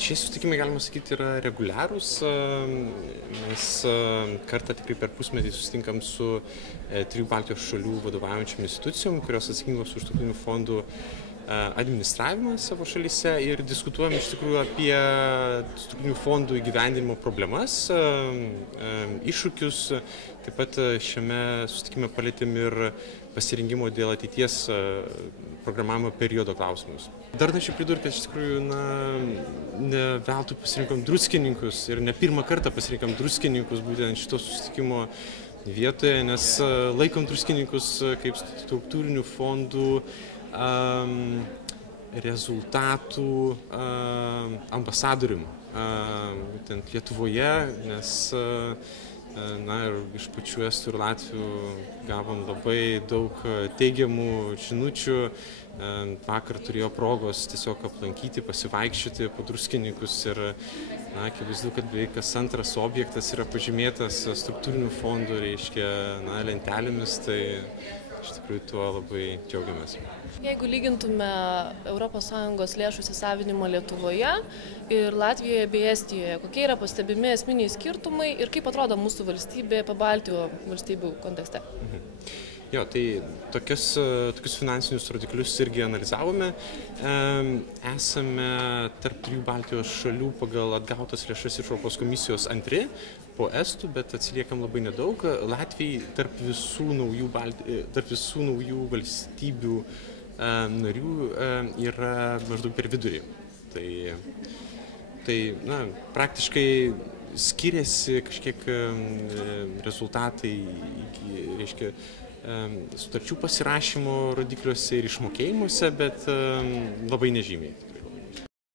Šie susitikimai, galima sakyti, yra reguliarūs. Mes kartą tikrai per pusmetį susitinkam su 3 Baltijos šalių vadovaujančiom institucijom, kurios atsakingos už struktūrinių fondų administravimą savo šalyse ir diskutuojam iš tikrųjų apie struktūrinių fondų įgyvendinimo problemas, iššūkius. Taip pat šiame susitikime palėtėm ir pasirengimo dėl ateities programavimo periodo klausimus. Dar norėčiau pridurti, kad iš tikrųjų ne veltui pasirinkom druskininkus ir ne pirmą kartą pasirinkom druskininkus būtent šito susitikimo vietoje, nes laikom druskininkus kaip struktūrinių fondų rezultatų ambasadorium būtent Lietuvoje, nes ir iš pačių estų ir latvių gavom labai daug teigiamų žinučių. Vakar turėjo progos tiesiog aplankyti, pasivaikščioti po druskininkus ir akivaizdu, kad beveik kas antras objektas yra pažymėtas struktūrinių fondų, lentelėmis, tai iš tikrųjų tuo labai džiaugiamės. Jeigu lygintume ES lėšų įsisavinimą Lietuvoje ir Latvijoje bei Estijoje, kokie yra pastebimi esminiai skirtumai ir kaip atrodo mūsų valstybė Pabaltijo valstybių kontekste? Jo, tai tokius finansinius rodiklius irgi analizavome. Esame tarp 3 Baltijos šalių pagal atgautas lėšas iš Europos komisijos antri po estų, bet atsiliekam labai nedaug. Latvijai tarp visų naujų valstybių narių yra maždaug per vidurį. Tai praktiškai skiriasi kažkiek rezultatai, sutarčių pasirašymo rodikliuose ir išmokėjimuose, bet labai nežymiai.